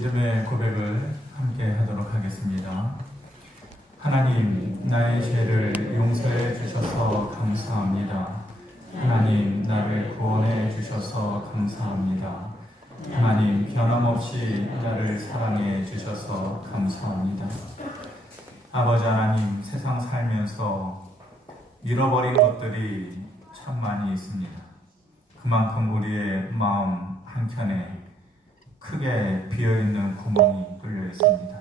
믿음의 고백을 함께 하도록 하겠습니다. 하나님, 나의 죄를 용서해 주셔서 감사합니다. 하나님, 나를 구원해 주셔서 감사합니다. 하나님, 변함없이 나를 사랑해 주셔서 감사합니다. 아버지 하나님, 세상 살면서 잃어버린 것들이 참 많이 있습니다. 그만큼 우리의 마음 한켠에 크게 비어있는 구멍이 뚫려 있습니다.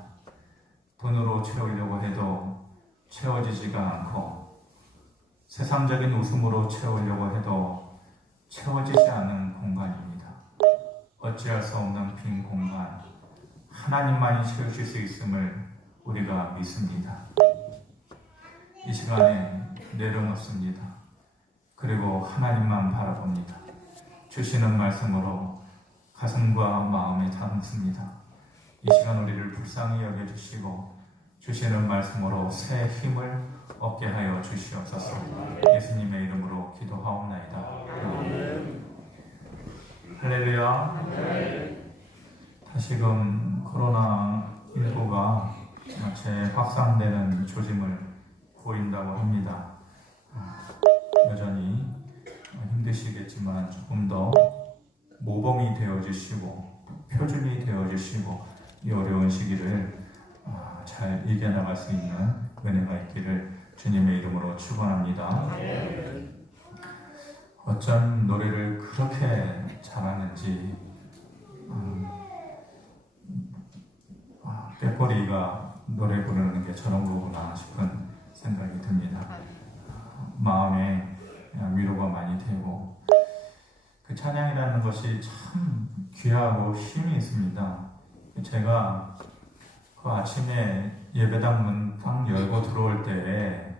돈으로 채우려고 해도 채워지지가 않고, 세상적인 웃음으로 채우려고 해도 채워지지 않는 공간입니다. 어찌할 수 없는 빈 공간, 하나님만이 채우실 수 있음을 우리가 믿습니다. 이 시간에 내려놓습니다. 그리고 하나님만 바라봅니다. 주시는 말씀으로 가슴과 마음에 담습니다. 이 시간 우리를 불쌍히 여겨주시고 주시는 말씀으로 새 힘을 얻게 하여 주시옵소서. 예수님의 이름으로 기도하옵나이다. 할렐루야. 다시금 코로나19가 재확산되는 조짐을 보인다고 합니다. 여전히 힘드시겠지만 조금 더 모범이 되어주시고 표준이 되어주시고 이 어려운 시기를 잘 이겨나갈 수 있는 은혜가 있기를 주님의 이름으로 축원합니다. 어쩜 노래를 그렇게 잘하는지 꾀꼬리가 노래 부르는 게 저런 거구나 싶은 생각이 듭니다. 마음에 위로가 많이 되고, 그 찬양이라는 것이 참 귀하고 힘이 있습니다. 제가 그 아침에 예배당 문 딱 열고 들어올 때에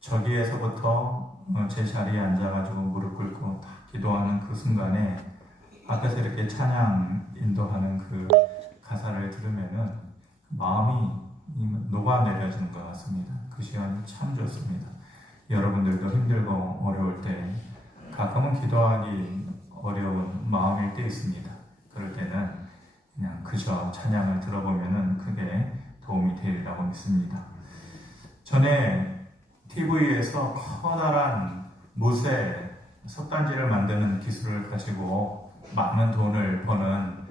저기에서부터 제 자리에 앉아가지고 무릎 꿇고 딱 기도하는 그 순간에 앞에서 이렇게 찬양 인도하는 그 가사를 들으면은 마음이 녹아내려지는 것 같습니다. 그 시간이 참 좋습니다. 여러분들도 힘들고 어려울 때 가끔은 기도하기 어려운 마음일 때 있습니다. 그럴 때는 그냥 그저 찬양을 들어보면은 크게 도움이 되리라고 믿습니다. 전에 TV에서 커다란 무쇠 석단지를 만드는 기술을 가지고 많은 돈을 버는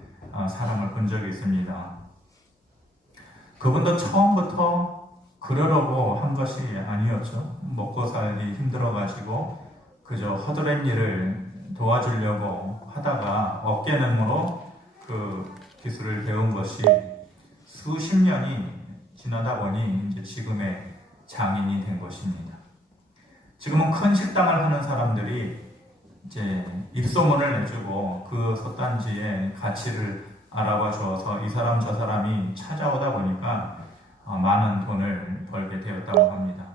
사람을 본 적이 있습니다. 그분도 처음부터 그러려고 한 것이 아니었죠. 먹고 살기 힘들어가지고 그저 허드렛 일을 도와주려고 하다가 어깨너머로 그 기술을 배운 것이 수십 년이 지나다 보니 이제 지금의 장인이 된 것입니다. 지금은 큰 식당을 하는 사람들이 이제 입소문을 내주고 그 솥단지의 가치를 알아봐 주어서 이 사람 저 사람이 찾아오다 보니까 많은 돈을 벌게 되었다고 합니다.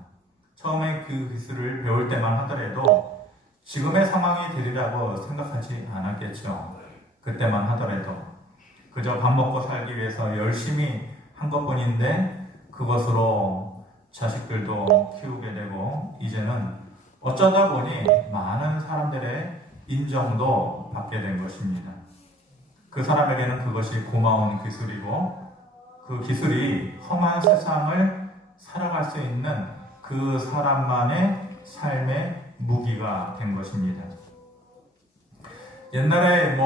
처음에 그 기술을 배울 때만 하더라도 지금의 상황이 되리라고 생각하지 않았겠죠. 그때만 하더라도 그저 밥 먹고 살기 위해서 열심히 한 것뿐인데 그것으로 자식들도 키우게 되고 이제는 어쩌다 보니 많은 사람들의 인정도 받게 된 것입니다. 그 사람에게는 그것이 고마운 기술이고 그 기술이 험한 세상을 살아갈 수 있는 그 사람만의 삶의 무기가 된 것입니다. 옛날에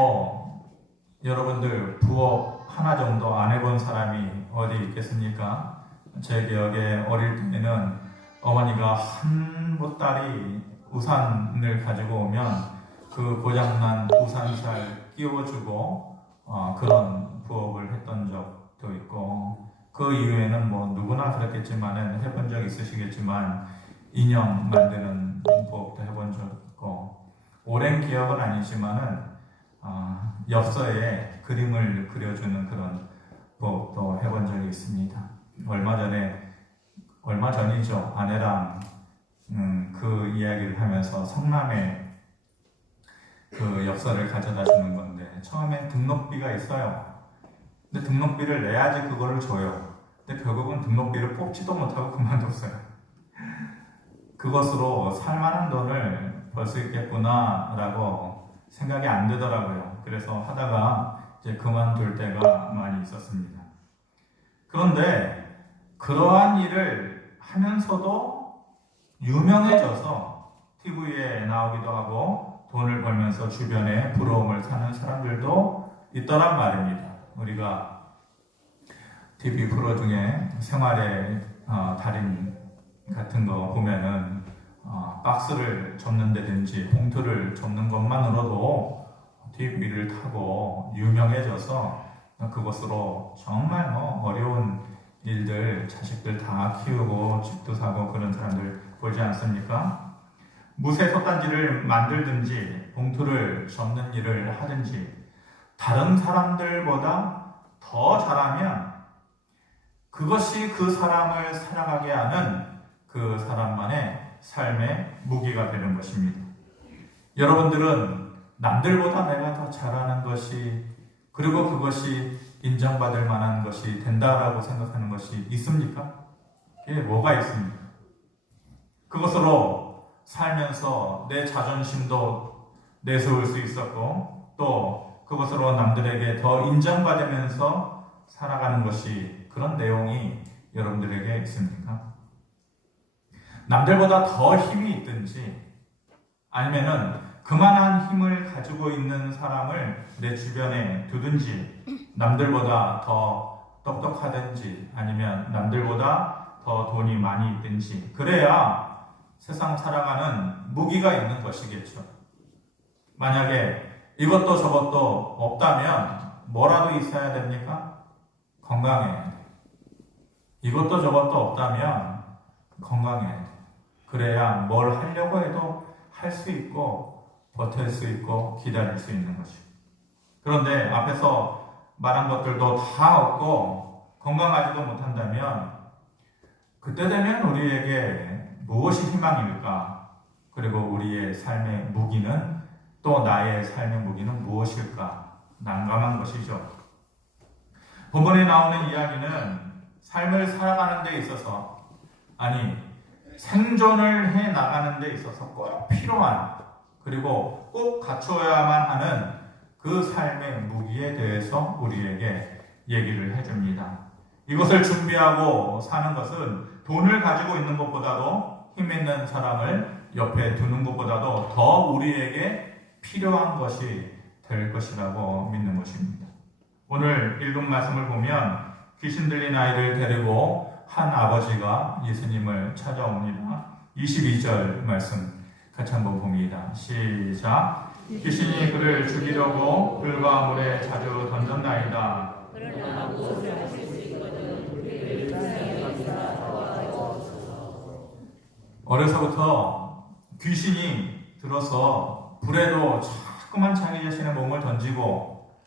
여러분들 부업 하나 정도 안 해본 사람이 어디 있겠습니까? 제 기억에 어릴 때는 어머니가 한 보따리 우산을 가지고 오면 그 고장난 우산살 끼워주고 그런 부업을 했던 적도 있고, 그 이후에는 누구나 그랬겠지만은 해본 적 있으시겠지만 인형 만드는 부업도 해본 적 있고, 오랜 기억은 아니지만은 엽서에 그림을 그려주는 그런 부업도 해본 적이 있습니다. 얼마 전이죠. 아내랑 그 이야기를 하면서 성남에 그 엽서를 가져다 주는 건데 처음에 등록비가 있어요. 근데 등록비를 내야지 그거를 줘요. 근데 결국은 등록비를 뽑지도 못하고 그만뒀어요. 그것으로 살만한 돈을 벌 수 있겠구나 라고 생각이 안 되더라고요. 그래서 하다가 이제 그만둘 때가 많이 있었습니다. 그런데 그러한 일을 하면서도 유명해져서 TV에 나오기도 하고 돈을 벌면서 주변에 부러움을 사는 사람들도 있더란 말입니다. 우리가 TV 프로 중에 생활의 달인 같은 거 보면은 박스를 접는다든지 봉투를 접는 것만으로도 TV를 타고 유명해져서 그것으로 정말 어려운 일들, 자식들 다 키우고 집도 사고 그런 사람들 보지 않습니까? 무쇠 솥단지를 만들든지 봉투를 접는 일을 하든지 다른 사람들보다 더 잘하면 그것이 그 사람을 살아가게 하는 그 사람만의 삶의 무기가 되는 것입니다. 여러분들은 남들보다 내가 더 잘하는 것이, 그리고 그것이 인정받을 만한 것이 된다라고 생각하는 것이 있습니까? 그게 뭐가 있습니까? 그것으로 살면서 내 자존심도 내세울 수 있었고, 또 그것으로 남들에게 더 인정받으면서 살아가는 것이, 그런 내용이 여러분들에게 있습니까? 남들보다 더 힘이 있든지, 아니면은 그만한 힘을 가지고 있는 사람을 내 주변에 두든지, 남들보다 더 똑똑하든지, 아니면 남들보다 더 돈이 많이 있든지, 그래야 세상 살아가는 무기가 있는 것이겠죠. 만약에 이것도 저것도 없다면 뭐라도 있어야 됩니까? 건강해야 돼. 이것도 저것도 없다면 건강해야 돼. 그래야 뭘 하려고 해도 할 수 있고 버틸 수 있고 기다릴 수 있는 것이고. 그런데 앞에서 말한 것들도 다 없고 건강하지도 못한다면 그때 되면 우리에게 무엇이 희망일까? 그리고 우리의 삶의 무기는, 또 나의 삶의 무기는 무엇일까? 난감한 것이죠. 본문에 나오는 이야기는 삶을 살아가는 데 있어서, 생존을 해 나가는 데 있어서 꼭 필요한, 그리고 꼭 갖춰야만 하는 그 삶의 무기에 대해서 우리에게 얘기를 해줍니다. 이것을 준비하고 사는 것은 돈을 가지고 있는 것보다도, 힘 있는 사람을 옆에 두는 것보다도 더 우리에게 필요한 것이 될 것이라고 믿는 것입니다. 오늘 읽은 말씀을 보면 귀신 들린 아이를 데리고 한 아버지가 예수님을 찾아옵니다. 22절 말씀 같이 한번 봅니다. 시작. 귀신이 그를 죽이려고 불과 물에 자주 던졌나이다. 어려서부터 귀신이 들어서 불에도 자꾸만 자기 자신의 몸을 던지고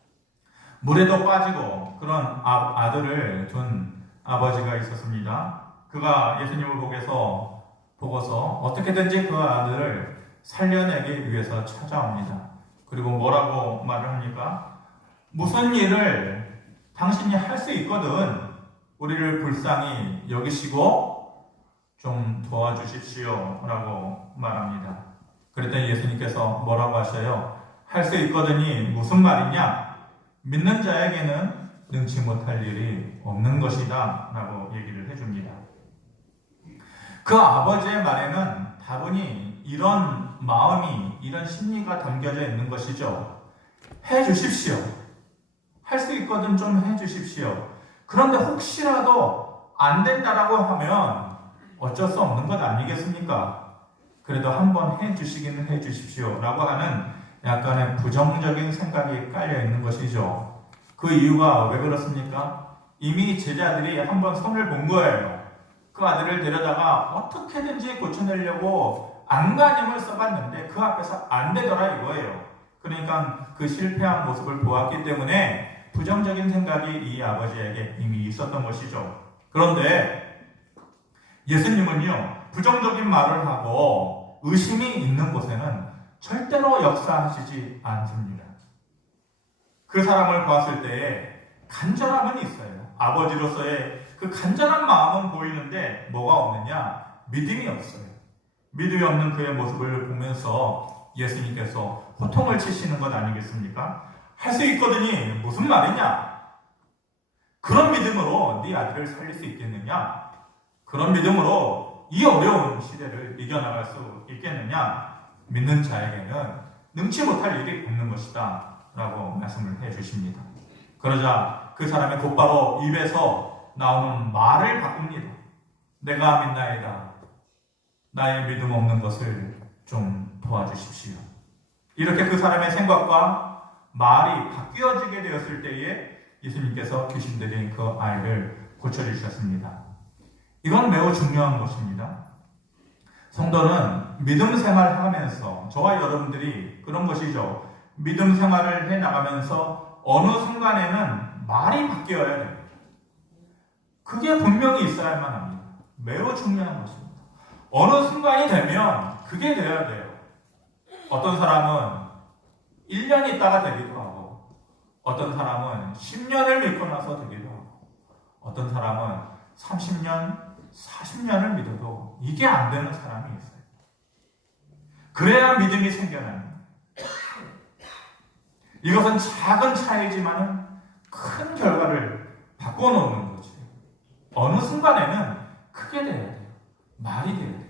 물에도 빠지고 그런 아들을 둔 아버지가 있었습니다. 그가 예수님을 보고서 어떻게든지 그 아들을 살려내기 위해서 찾아옵니다. 그리고 뭐라고 말을 합니까? 무슨 일을 당신이 할 수 있거든 우리를 불쌍히 여기시고 좀 도와주십시오 라고 말합니다. 그랬더니 예수님께서 뭐라고 하셔요? 할 수 있거든이 무슨 말이냐? 믿는 자에게는 능치 못할 일이 없는 것이다 라고 얘기를 해줍니다. 그 아버지의 말에는 다분히 이런 마음이, 이런 심리가 담겨져 있는 것이죠. 해주십시오. 할 수 있거든 좀 해주십시오. 그런데 혹시라도 안 된다라고 하면 어쩔 수 없는 것 아니겠습니까? 그래도 한번 해주시기는 해주십시오 라고 하는 약간의 부정적인 생각이 깔려 있는 것이죠. 그 이유가 왜 그렇습니까? 이미 제자들이 한번 손을 본 거예요. 그 아들을 데려다가 어떻게든지 고쳐내려고 안간힘을 써봤는데 그 앞에서 안 되더라 이거예요. 그러니까 그 실패한 모습을 보았기 때문에 부정적인 생각이 이 아버지에게 이미 있었던 것이죠. 그런데 예수님은요, 부정적인 말을 하고 의심이 있는 곳에는 절대로 역사하시지 않습니다. 그 사람을 봤을 때에 간절함은 있어요. 아버지로서의 그 간절한 마음은 보이는데 뭐가 없느냐? 믿음이 없어요. 믿음이 없는 그의 모습을 보면서 예수님께서 호통을 치시는 것 아니겠습니까? 할 수 있거든이 무슨 말이냐? 그런 믿음으로 네 아들을 살릴 수 있겠느냐? 그런 믿음으로 이 어려운 시대를 이겨나갈 수 있겠느냐? 믿는 자에게는 능치 못할 일이 없는 것이다 라고 말씀을 해주십니다. 그러자 그 사람이 곧바로 입에서 나오는 말을 바꿉니다. 내가 믿나이다. 나의 믿음 없는 것을 좀 도와주십시오. 이렇게 그 사람의 생각과 말이 바뀌어지게 되었을 때에 예수님께서 귀신들이 그 아이를 고쳐주셨습니다. 이건 매우 중요한 것입니다. 성도는 믿음 생활을 하면서 저와 여러분들이 그런 것이죠. 믿음 생활을 해나가면서 어느 순간에는 말이 바뀌어야 됩니다. 그게 분명히 있어야만 합니다. 매우 중요한 것입니다. 어느 순간이 되면 그게 돼야 돼요. 어떤 사람은 1년 있다가 되기도 하고 어떤 사람은 10년을 믿고 나서 되기도 하고 어떤 사람은 30년, 40년을 믿어도 이게 안 되는 사람이 있어요. 그래야 믿음이 생겨납니다. 이것은 작은 차이지만 큰 결과를 바꿔놓는 거지. 어느 순간에는 크게 돼야 돼요. 말이 돼야 돼요.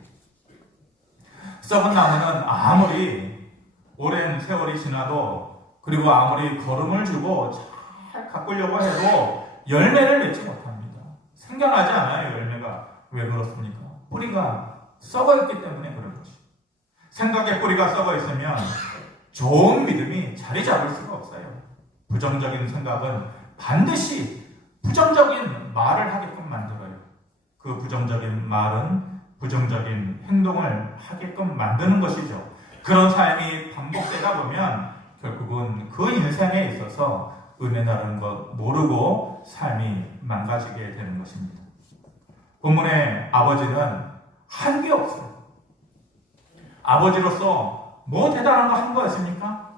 썩은 나무는 아무리 오랜 세월이 지나도 그리고 아무리 거름을 주고 잘 가꾸려고 해도 열매를 맺지 못합니다. 생겨나지 않아요. 열매가. 왜 그렇습니까? 뿌리가 썩어있기 때문에 그런 거지. 생각의 뿌리가 썩어있으면 좋은 믿음이 자리 잡을 수가 없어요. 부정적인 생각은 반드시 부정적인 말을 하게끔 만들어요. 그 부정적인 말은 부정적인 행동을 하게끔 만드는 것이죠. 그런 삶이 반복되다 보면 결국은 그 인생에 있어서 은혜라는 것 모르고 삶이 망가지게 되는 것입니다. 본문의 아버지는 한 게 없어요. 아버지로서 뭐 대단한 거 한 거였습니까?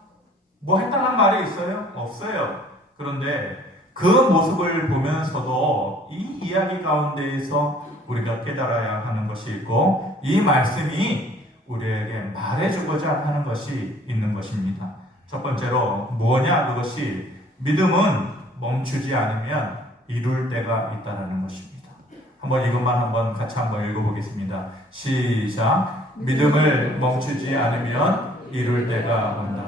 뭐 했다는 말이 있어요? 없어요. 그런데 그 모습을 보면서도 이 이야기 가운데에서 우리가 깨달아야 하는 것이 있고 이 말씀이 우리에게 말해주고자 하는 것이 있는 것입니다. 첫 번째로 뭐냐? 그것이 믿음은 멈추지 않으면 이룰 때가 있다는 것입니다. 이것만 같이 한번 읽어보겠습니다. 시작. 믿음을 멈추지 않으면 이룰 때가 온다.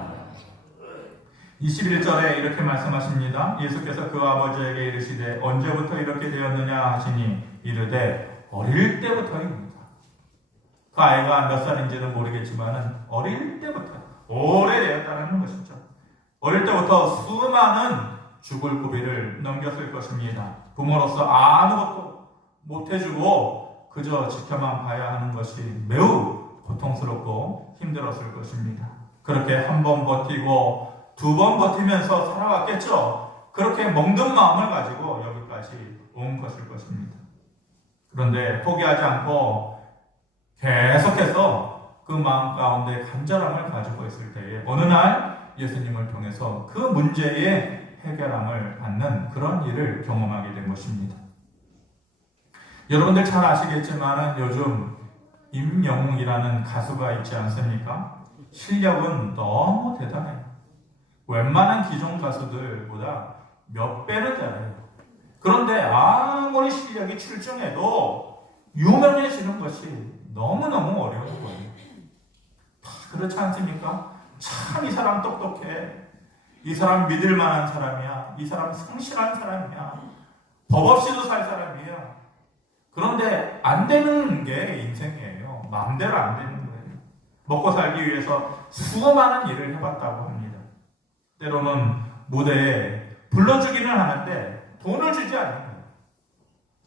21절에 이렇게 말씀하십니다. 예수께서 그 아버지에게 이르시되 언제부터 이렇게 되었느냐 하시니 이르되 어릴 때부터입니다. 그 아이가 몇 살인지는 모르겠지만 어릴 때부터 오래되었다는 것이죠. 어릴 때부터 수많은 죽을 고비를 넘겼을 것입니다. 부모로서 아무것도 못해주고 그저 지켜만 봐야 하는 것이 매우 고통스럽고 힘들었을 것입니다. 그렇게 한 번 버티고 두 번 버티면서 살아왔겠죠. 그렇게 멍든 마음을 가지고 여기까지 온 것일 것입니다. 그런데 포기하지 않고 계속해서 그 마음 가운데 간절함을 가지고 있을 때에 어느 날 예수님을 통해서 그 문제의 해결함을 받는 그런 일을 경험하게 된 것입니다. 여러분들 잘 아시겠지만 요즘 임영웅이라는 가수가 있지 않습니까? 실력은 너무 대단해요. 웬만한 기존 가수들보다 몇 배는 잘해요. 그런데 아무리 실력이 출중해도 유명해지는 것이 너무너무 어려운 거예요. 다 그렇지 않습니까? 참 이 사람 똑똑해. 이 사람 믿을 만한 사람이야. 이 사람 성실한 사람이야. 법 없이도 살 사람이야. 그런데 안 되는 게 인생이에요. 마음대로 안 되는 거예요. 먹고 살기 위해서 수많은 일을 해봤다고 합니다. 때로는 무대에 불러주기는 하는데 돈을 주지 않는 거예요.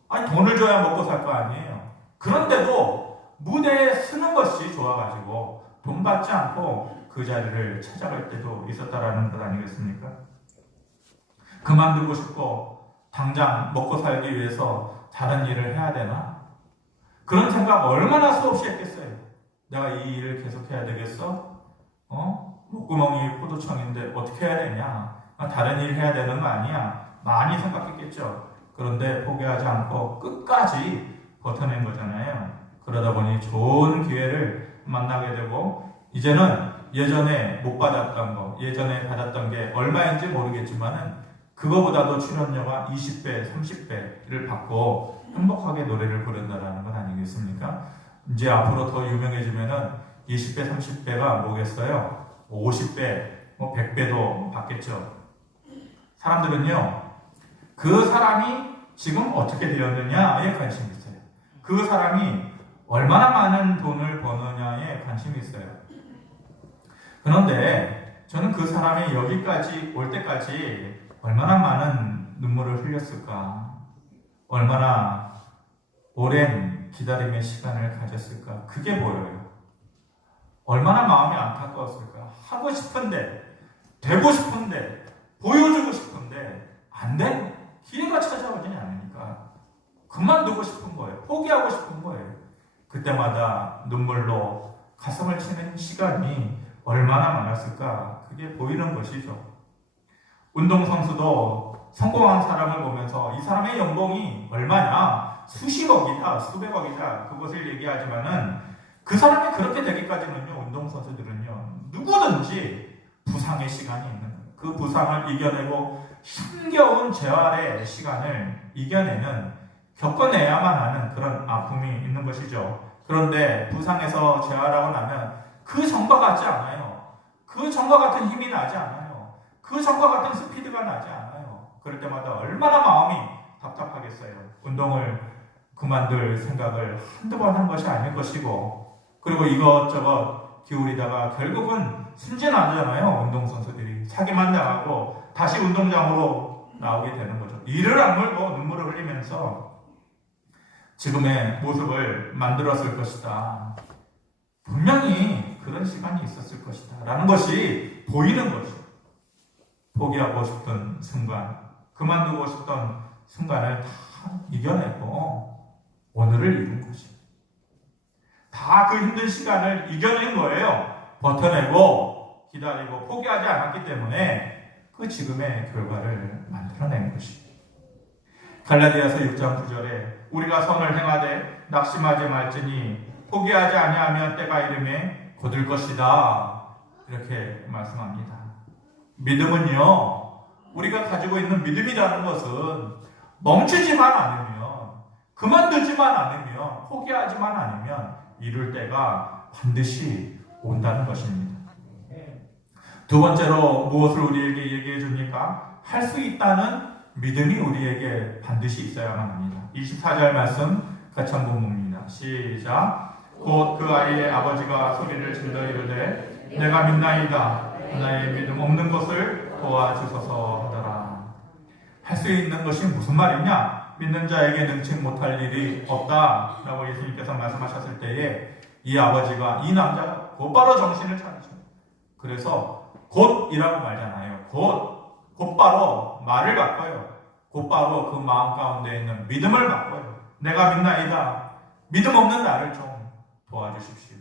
아니 돈을 줘야 먹고 살 거 아니에요. 그런데도 무대에 서는 것이 좋아가지고 돈 받지 않고 그 자리를 찾아갈 때도 있었다라는 것 아니겠습니까? 그만두고 싶고 당장 먹고 살기 위해서 다른 일을 해야 되나? 그런 생각 얼마나 수없이 했겠어요. 내가 이 일을 계속해야 되겠어? 목구멍이 포도청인데 어떻게 해야 되냐? 다른 일 해야 되는 거 아니야? 많이 생각했겠죠. 그런데 포기하지 않고 끝까지 버텨낸 거잖아요. 그러다 보니 좋은 기회를 만나게 되고 이제는 예전에 못 받았던 거, 예전에 받았던 게 얼마인지 모르겠지만은 그거보다도 출연료가 20배, 30배를 받고 행복하게 노래를 부른다는 건 아니겠습니까? 이제 앞으로 더 유명해지면은 20배, 30배가 뭐겠어요? 50배, 100배도 받겠죠. 사람들은요, 그 사람이 지금 어떻게 되었느냐에 관심이 있어요. 그 사람이 얼마나 많은 돈을 버느냐에 관심이 있어요. 그런데 저는 그 사람이 여기까지 올 때까지 얼마나 많은 눈물을 흘렸을까? 얼마나 오랜 기다림의 시간을 가졌을까? 그게 보여요. 얼마나 마음이 안타까웠을까? 하고 싶은데, 되고 싶은데, 보여주고 싶은데 안 돼. 기회가 찾아오지 않으니까 그만두고 싶은 거예요. 포기하고 싶은 거예요. 그때마다 눈물로 가슴을 치는 시간이 얼마나 많았을까? 그게 보이는 것이죠. 운동선수도 성공한 사람을 보면서 이 사람의 연봉이 얼마냐? 수십억이다, 수백억이다. 그것을 얘기하지만은 그 사람이 그렇게 되기까지는요, 운동선수들은요, 누구든지 부상의 시간이 있는 거예요. 그 부상을 이겨내고 힘겨운 재활의 시간을 이겨내는, 겪어내야만 하는 그런 아픔이 있는 것이죠. 그런데 부상에서 재활하고 나면 그 전과 같지 않아요. 그 전과 같은 힘이 나지 않아요. 그 전과 같은 스피드가 나지 않아요. 그럴 때마다 얼마나 마음이 답답하겠어요. 운동을 그만둘 생각을 한두 번 한 것이 아닐 것이고, 그리고 이것저것 기울이다가 결국은 승진하잖아요. 운동선수들이 사기만 당하고 다시 운동장으로 나오게 되는 거죠. 이를 악물고 눈물을 흘리면서 지금의 모습을 만들었을 것이다. 분명히 그런 시간이 있었을 것이다. 라는 것이 보이는 거죠. 포기하고 싶던 순간, 그만두고 싶던 순간을 다 이겨내고 오늘을 이룬 거죠. 다 그 힘든 시간을 이겨낸 거예요. 버텨내고 기다리고 포기하지 않았기 때문에 그 지금의 결과를 만들어낸 것이죠. 갈라디아서 6장 9절에 우리가 선을 행하되 낙심하지 말지니 포기하지 아니하면 때가 이르매 곧을 것이다. 이렇게 말씀합니다. 믿음은요, 우리가 가지고 있는 믿음이라는 것은 멈추지만 않으면, 그만두지만 않으면, 포기하지만 않으면 이룰 때가 반드시 온다는 것입니다. 두 번째로 무엇을 우리에게 얘기해 줍니까? 할 수 있다는 믿음이 우리에게 반드시 있어야만 합니다. 24절 말씀 같이 한번 봅니다. 시작. 곧 그 아이의 아버지가 소리를 질러 이르되 내가 믿나이다. 나의 믿음 없는 것을 도와주소서 하더라. 할 수 있는 것이 무슨 말이냐? 믿는 자에게 능치 못할 일이 없다 라고 예수님께서 말씀하셨을 때에 이 아버지가, 이 남자가 곧바로 정신을 차리죠. 그래서 곧이라고 말잖아요. 곧바로 말을 바꿔요. 곧바로 그 마음 가운데 있는 믿음을 바꿔요. 내가 믿나이다. 믿음 없는 나를 좀 도와주십시오.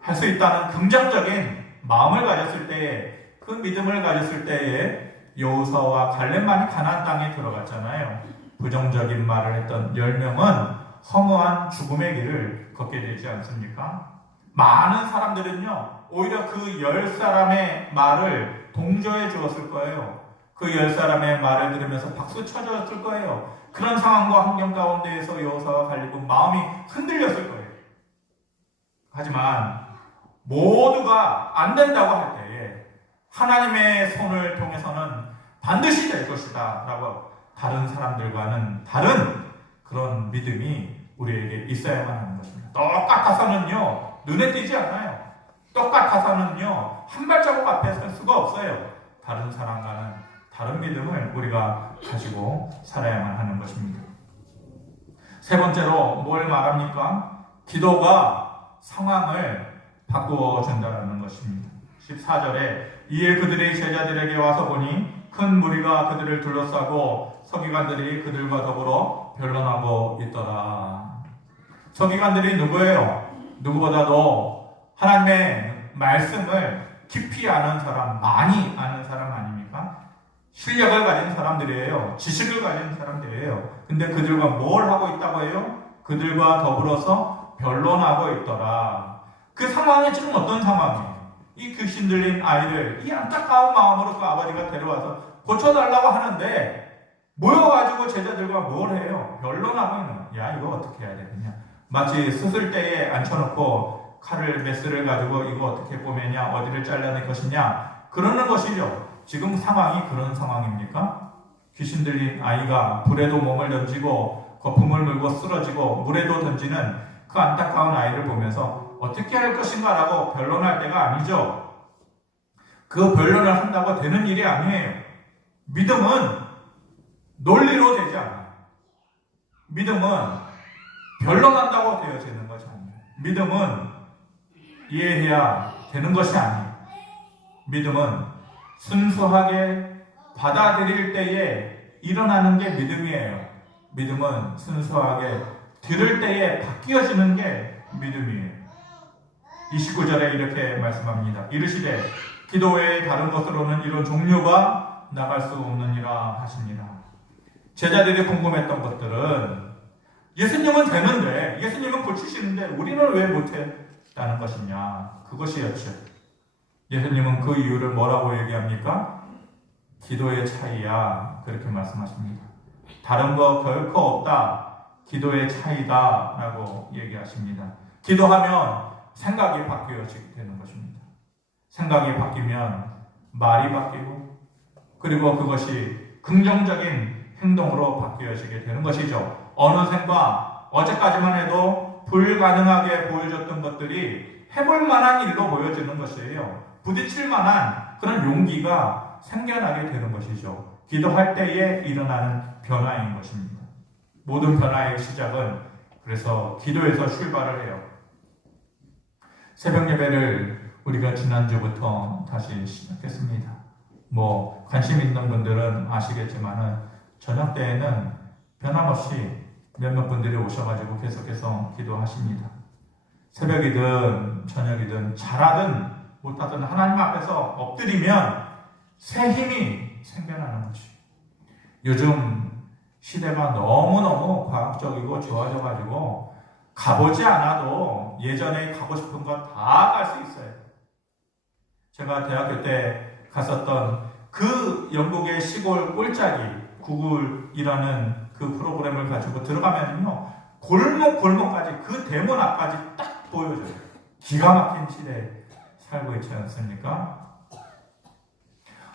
할 수 있다는 긍정적인 마음을 가졌을 때에, 그 믿음을 가졌을 때에 여호수아와 갈렙만이 가나안 땅에 들어갔잖아요. 부정적인 말을 했던 10명은 허무한 죽음의 길을 걷게 되지 않습니까? 많은 사람들은요, 오히려 그 10사람의 말을 동조해 주었을 거예요. 그 10사람의 말을 들으면서 박수 쳐주었을 거예요. 그런 상황과 환경 가운데에서 여호수아와 갈렙은 마음이 흔들렸을 거예요. 하지만 모두가 안 된다고 할 때에 하나님의 손을 통해서는 반드시 될 것이다 라고 다른 사람들과는 다른 그런 믿음이 우리에게 있어야만 하는 것입니다. 똑같아서는요, 눈에 띄지 않아요. 똑같아서는요, 한 발자국 앞에 설 수가 없어요. 다른 사람과는 다른 믿음을 우리가 가지고 살아야만 하는 것입니다. 세 번째로 뭘 말합니까? 기도가 상황을 바꾸어 준다는 것입니다. 14절에 이에 그들이 제자들에게 와서 보니 큰 무리가 그들을 둘러싸고 서기관들이 그들과 더불어 변론하고 있더라. 서기관들이 누구예요? 누구보다도 하나님의 말씀을 깊이 아는 사람, 많이 아는 사람 아닙니까? 실력을 가진 사람들이에요. 지식을 가진 사람들이에요. 근데 그들과 뭘 하고 있다고 해요? 그들과 더불어서 변론하고 있더라. 그 상황이 지금 어떤 상황이에요? 이 귀신 들린 아이를 이 안타까운 마음으로 그 아버지가 데려와서 고쳐달라고 하는데 모여가지고 제자들과 뭘 해요? 변론하고 있는 거야. 야, 이거 어떻게 해야 되느냐. 마치 수술대에 앉혀놓고 칼을 메스를 가지고 이거 어떻게 보면냐, 어디를 잘라낼 것이냐 그러는 것이죠. 지금 상황이 그런 상황입니까? 귀신 들린 아이가 불에도 몸을 던지고 거품을 물고 쓰러지고 물에도 던지는 그 안타까운 아이를 보면서 어떻게 할 것인가라고 변론할 때가 아니죠. 그 변론을 한다고 되는 일이 아니에요. 믿음은 논리로 되지 않아요. 믿음은 변론한다고 되어지는 것이 아니에요. 믿음은 이해해야 되는 것이 아니에요. 믿음은 순수하게 받아들일 때에 일어나는 게 믿음이에요. 믿음은 순수하게 들을 때에 바뀌어지는 게 믿음이에요. 29절에 이렇게 말씀합니다. 이르시되 기도 외에 다른 것으로는 이런 종류가 나갈 수 없느니라 하십니다. 제자들이 궁금했던 것들은 예수님은 되는데, 예수님은 고치시는데 우리는 왜 못했다는 것이냐, 그것이었죠. 예수님은 그 이유를 뭐라고 얘기합니까? 기도의 차이야, 그렇게 말씀하십니다. 다른 거 별거 없다, 기도의 차이다 라고 얘기하십니다. 기도하면 생각이 바뀌어지게 되는 것입니다. 생각이 바뀌면 말이 바뀌고, 그리고 그것이 긍정적인 행동으로 바뀌어지게 되는 것이죠. 어느샌가 어제까지만 해도 불가능하게 보여졌던 것들이 해볼 만한 일로 보여지는 것이에요. 부딪힐 만한 그런 용기가 생겨나게 되는 것이죠. 기도할 때에 일어나는 변화인 것입니다. 모든 변화의 시작은 그래서 기도에서 출발을 해요. 새벽 예배를 우리가 지난주부터 다시 시작했습니다. 관심 있는 분들은 아시겠지만은 저녁 때에는 변함없이 몇몇 분들이 오셔가지고 계속해서 기도하십니다. 새벽이든 저녁이든 잘하든 못하든 하나님 앞에서 엎드리면 새 힘이 생겨나는 거지. 요즘 시대가 너무너무 과학적이고 좋아져가지고 가보지 않아도 예전에 가고 싶은 거 다 갈 수 있어요. 제가 대학교 때 갔었던 그 영국의 시골 꼴짜기 구글이라는 그 프로그램을 가지고 들어가면요, 골목골목까지 그 대문 앞까지 딱 보여줘요. 기가 막힌 시대에 살고 있지 않습니까?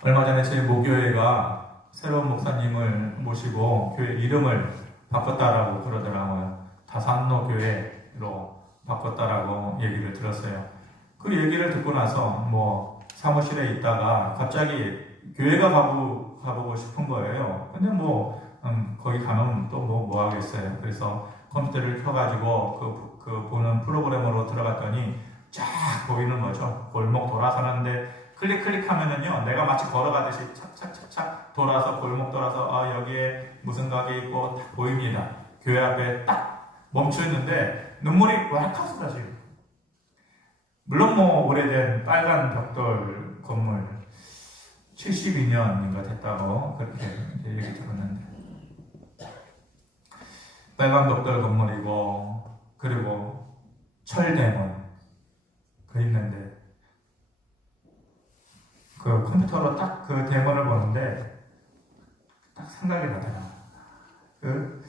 얼마 전에 저희 모교회가 새로운 목사님을 모시고 교회 이름을 바꿨다라고 그러더라고요. 다산로 교회로 바꿨다라고 얘기를 들었어요. 그 얘기를 듣고 나서 사무실에 있다가 갑자기 교회가 가보고 싶은 거예요. 근데 거기 가면 또 뭐 하겠어요. 그래서 컴퓨터를 켜가지고 그 보는 프로그램으로 들어갔더니 쫙 보이는 거죠. 골목 돌아서는데 클릭하면은요, 내가 마치 걸어가듯이 착착착착 돌아서 골목 돌아서 여기에 무슨 가게 있고 다 보입니다. 교회 앞에 딱 멈춰 있는데 눈물이 왈칵 쏟아져요. 물론 오래된 빨간 벽돌 건물 72년인가 됐다고 그렇게 얘기 들었는데, 빨간 벽돌 건물이고 그리고 철대문 그 있는데, 그 컴퓨터로 딱 그 대문을 보는데 딱 생각이 나더라. 그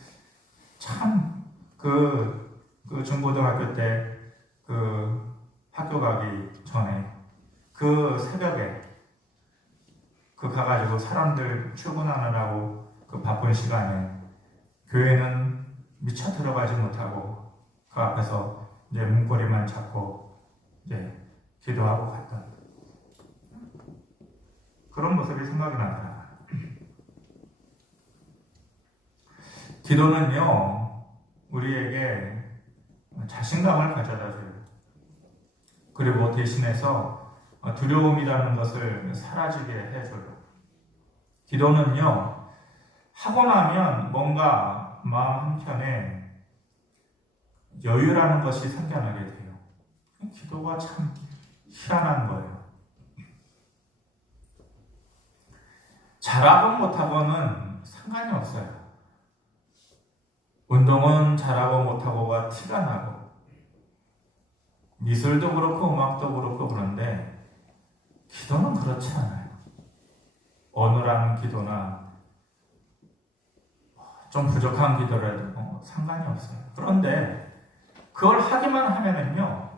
중고등학교 때 그 학교 가기 전에 그 새벽에 그 가가지고 사람들 출근하느라고 그 바쁜 시간에 교회는 미처 들어가지 못하고 그 앞에서 이제 문고리만 잡고 이제 기도하고 갔던 그런 모습이 생각이 나더라. 기도는요, 우리에게 자신감을 가져다 줘요. 그리고 대신해서 두려움이라는 것을 사라지게 해줘요. 기도는요, 하고 나면 뭔가 마음 한켠에 여유라는 것이 생겨나게 돼요. 기도가 참 희한한 거예요. 잘하고 못하고는 상관이 없어요. 운동은 잘하고 못하고가 티가 나고, 미술도 그렇고 음악도 그렇고 그런데 기도는 그렇지 않아요. 어눌한 기도나 좀 부족한 기도라도 상관이 없어요. 그런데 그걸 하기만 하면은요,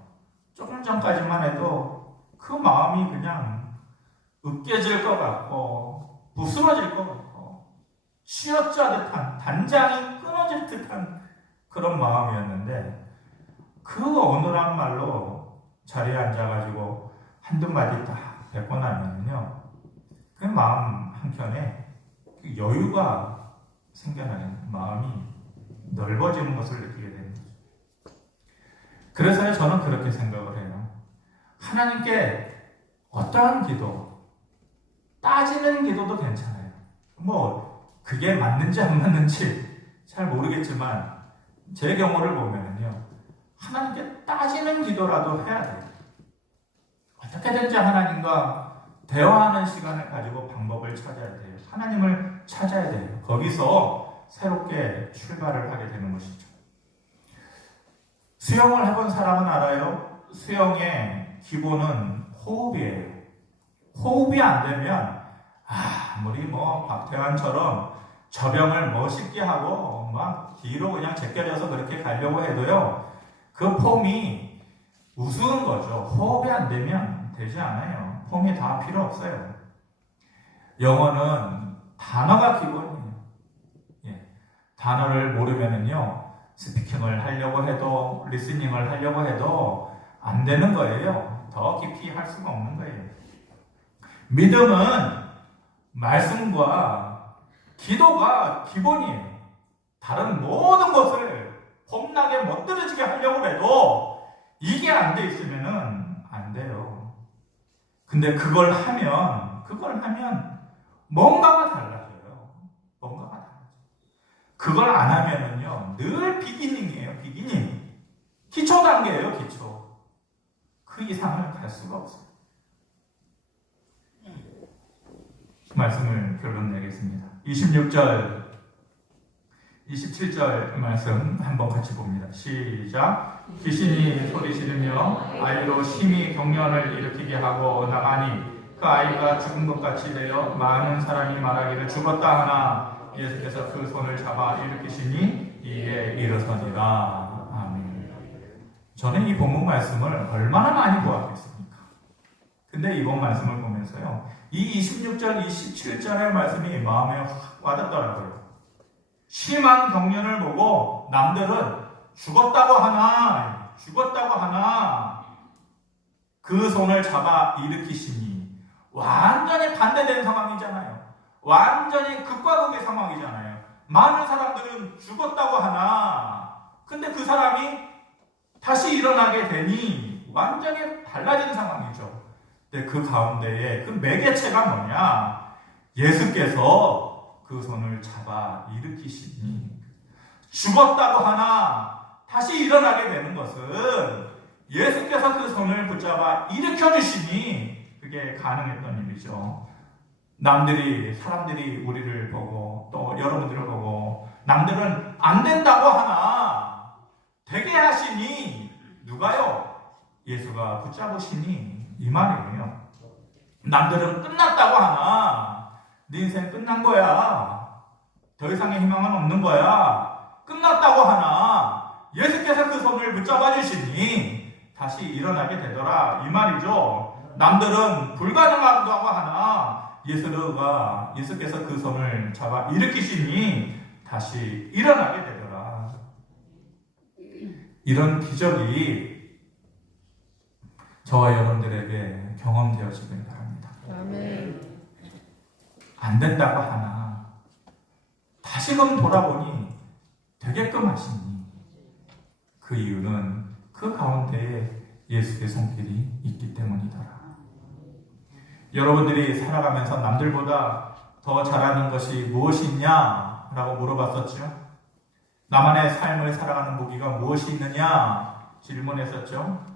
조금 전까지만 해도 그 마음이 그냥 으깨질 것 같고 부스러질 것 같고 쥐어짜듯한 단장이 끊어질 듯한 그런 마음이었는데, 그 어눌한 말로 자리에 앉아가지고 한두 마디 딱 뱉고 나면요, 그 마음 한켠에 그 여유가 생겨나는, 마음이 넓어지는 것을 느끼게 되는 거죠. 그래서 저는 그렇게 생각을 해요. 하나님께 어떠한 기도, 따지는 기도도 괜찮아요. 뭐 그게 맞는지 안 맞는지 잘 모르겠지만 제 경우를 보면은요, 하나님께 따지는 기도라도 해야 돼요. 어떻게든지 하나님과 대화하는 시간을 가지고 방법을 찾아야 돼요. 하나님을 찾아야 돼요. 거기서 새롭게 출발을 하게 되는 것이죠. 수영을 해본 사람은 알아요. 수영의 기본은 호흡이에요. 호흡이 안 되면 아무리 뭐 박태환처럼 저병을 멋있게 하고 막 뒤로 그냥 제껴져서 그렇게 가려고 해도요, 그 폼이 우스운 거죠. 호흡이 안 되면 되지 않아요. 폼이 다 필요 없어요. 영어는 단어가 기본이에요. 단어를 모르면은요, 스피킹을 하려고 해도 리스닝을 하려고 해도 안 되는 거예요. 더 깊이 할 수가 없는 거예요. 믿음은 말씀과 기도가 기본이에요. 다른 모든 것을 폼나게 멋들어지게 하려고 해도 이게 안 돼 있으면은 안 돼요. 근데 그걸 하면 뭔가가 달라져요. 뭔가가 달라져요. 그걸 안 하면은요, 늘 비기닝이에요. 비기닝. 기초 단계예요. 기초. 그 이상을 갈 수가 없어요. 말씀을 결론 내겠습니다. 26절, 27절 말씀 한번 같이 봅니다. 시작. 귀신이 소리 지르며 아이로 심히 경련을 일으키게 하고 나가니 그 아이가 죽은 것 같이 되어 많은 사람이 말하기를 죽었다 하나 예수께서 그 손을 잡아 일으키시니 이에 일어서니라. 아멘. 저는 이 본문 말씀을 얼마나 많이 보았겠습니까? 근데 이번 말씀을 보면서요, 이 26절, 27절의 말씀이 마음에 확 와닿더라고요. 심한 경련을 보고 남들은 죽었다고 하나 그 손을 잡아 일으키시니, 완전히 반대된 상황이잖아요. 완전히 극과 극의 상황이잖아요. 많은 사람들은 죽었다고 하나, 근데 그 사람이 다시 일어나게 되니 완전히 달라진 상황이죠. 근데 그 가운데에 그 매개체가 뭐냐? 예수께서 그 손을 잡아 일으키시니, 죽었다고 하나 다시 일어나게 되는 것은 예수께서 그 손을 붙잡아 일으켜 주시니 그게 가능했던 일이죠. 사람들이 우리를 보고 또 여러분들을 보고 남들은 안 된다고 하나 되게 하시니 누가요? 예수가 붙잡으시니, 이 말이에요. 남들은 끝났다고 하나 네 인생 끝난 거야, 더 이상의 희망은 없는 거야, 끝났다고 하나 예수께서 그 손을 붙잡아 주시니 다시 일어나게 되더라, 이 말이죠. 남들은 불가능하다고 하나 예수께서 그 손을 잡아 일으키시니 다시 일어나게 되더라. 이런 기적이 저와 여러분들에게 경험되어지길 바랍니다. 아멘. 안 된다고 하나 다시금 돌아보니 되게끔 하시니, 그 이유는 그 가운데에 예수의 손길이 있기 때문이더라. 여러분들이 살아가면서 남들보다 더 잘하는 것이 무엇이 있냐? 라고 물어봤었죠. 나만의 삶을 살아가는 무기가 무엇이 있느냐? 질문했었죠.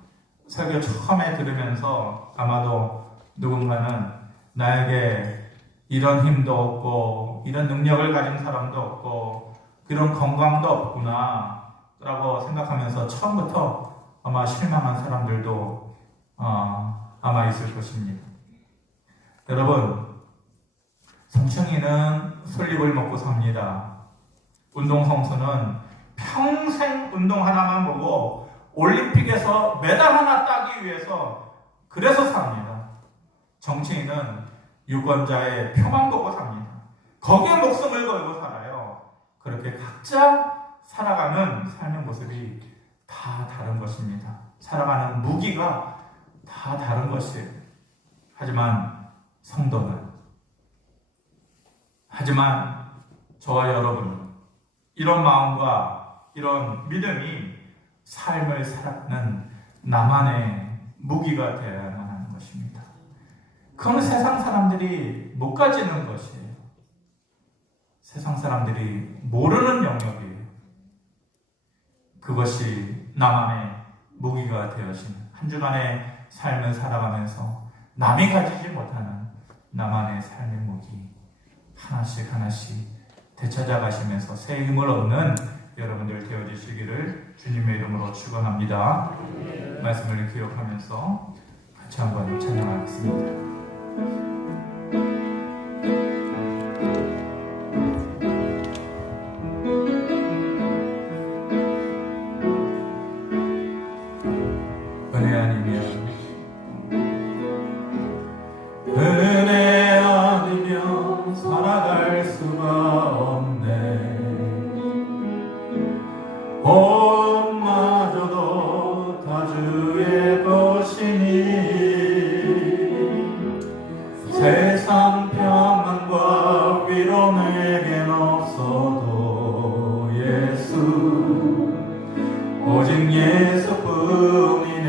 설교 처음에 들으면서 아마도 누군가는 나에게 이런 힘도 없고 이런 능력을 가진 사람도 없고 그런 건강도 없구나 라고 생각하면서 처음부터 아마 실망한 사람들도 아마 있을 것입니다. 여러분, 성층이는 솔잎을 먹고 삽니다. 운동선수는 평생 운동 하나만 보고 올림픽에서 메달 하나 따기 위해서 그래서 삽니다. 정치인은 유권자의 표만 보고 삽니다. 거기에 목숨을 걸고 살아요. 그렇게 각자 살아가는 삶의 모습이 다 다른 것입니다. 살아가는 무기가 다 다른 것이에요. 하지만 저와 여러분은 이런 마음과 이런 믿음이 삶을 살아가는 나만의 무기가 되어야만 하는 것입니다. 그건 세상 사람들이 못 가지는 것이에요. 세상 사람들이 모르는 영역이에요. 그것이 나만의 무기가 되어지는 한 주간의 삶을 살아가면서 남이 가지지 못하는 나만의 삶의 무기 하나씩 되찾아가시면서 새 힘을 얻는 여러분들 되어주시기를 주님의 이름으로 축원합니다. 말씀을 기억하면서 같이 한번 찬양하겠습니다. 은혜 아니면 살아갈 수가 없네. 옷마저도 다 주의 것이니 세상 평안과 위로 내겐 없어도 예수 오직 예수뿐이네.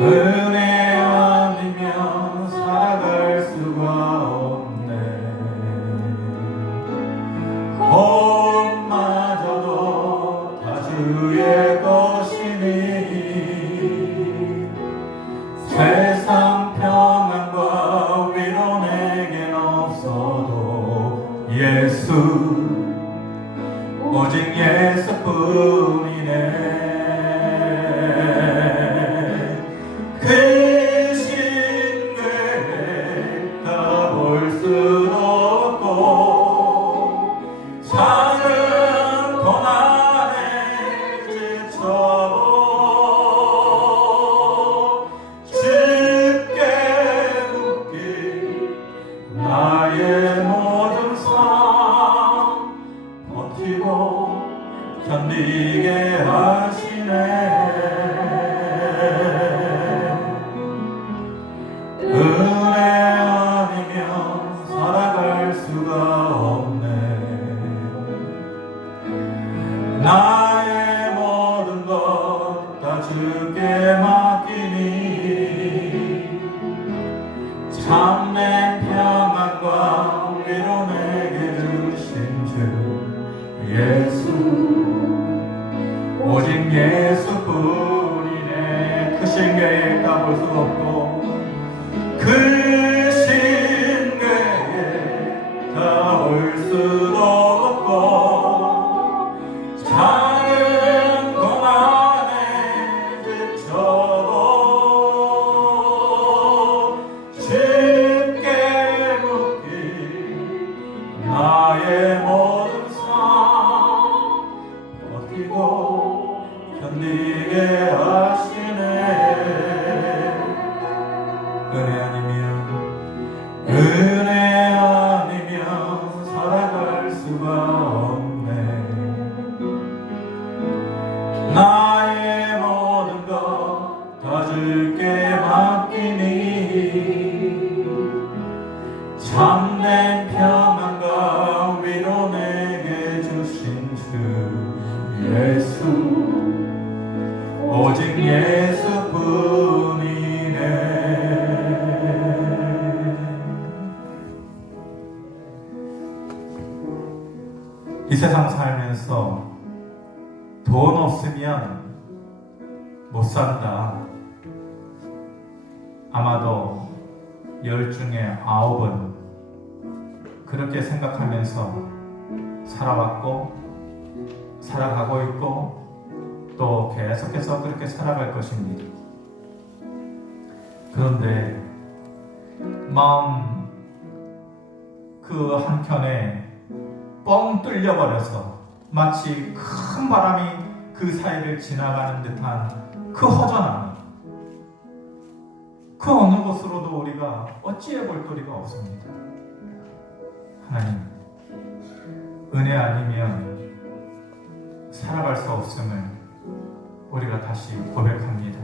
은혜 아니면 살아갈 수가 없네. 옷마저도 다 주의 것이니 세상 평안과 위로 내겐 없어도 예수 오직 예수뿐이네. 견디게 하시네. 은혜 아니면 살아갈 수가 없네. 나의 모든 것 다 주께 맡기니 참된 평안과 위로 내게 주신 주 예수 오직 예수뿐이네. 크신 계획 다 볼 수 없고 크신 계획 다 볼 수도 없고 작은 고난에 지쳐도 쉽게 묶인 나의 모든 삶 버티고 견디게 하시네. 은혜 아니면 살아갈 수가 없네. 나의 모든 것 다 줄게 맡기니 참된 평안과 위로 내게 주신 주 예수 오직 예수뿐이네. 이 세상 살면서 돈 없으면 못 산다. 아마도 10 중에 9은 그렇게 생각하면서 살아왔고 살아가고 있고 또 계속해서 그렇게 살아갈 것입니다. 그런데 마음 그 한켠에 뻥 뚫려버려서 마치 큰 바람이 그 사이를 지나가는 듯한 그 허전함이, 그 어느 곳으로도 우리가 어찌해 볼 도리가 없습니다. 하나님, 은혜 아니면 살아갈 수 없음을 우리가 다시 고백합니다.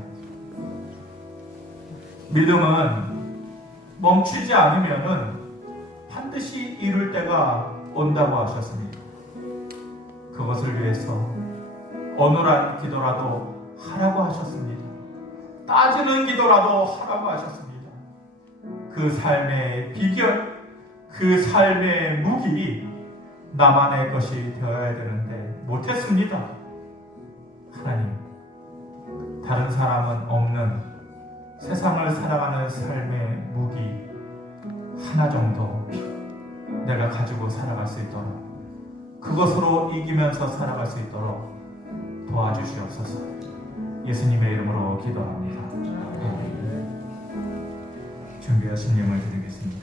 믿음은 멈추지 않으면은 반드시 이룰 때가 온다고 하셨습니다. 그것을 위해서 어눌한 기도라도 하라고 하셨습니다. 따지는 기도라도 하라고 하셨습니다. 그 삶의 비결, 그 삶의 무기, 나만의 것이 되어야 되는데 못했습니다. 하나님, 다른 사람은 없는 세상을 살아가는 삶의 무기 하나 정도 내가 가지고 살아갈 수 있도록, 그것으로 이기면서 살아갈 수 있도록 도와주시옵소서. 예수님의 이름으로 기도합니다. 준비하신 예물 드리겠습니다.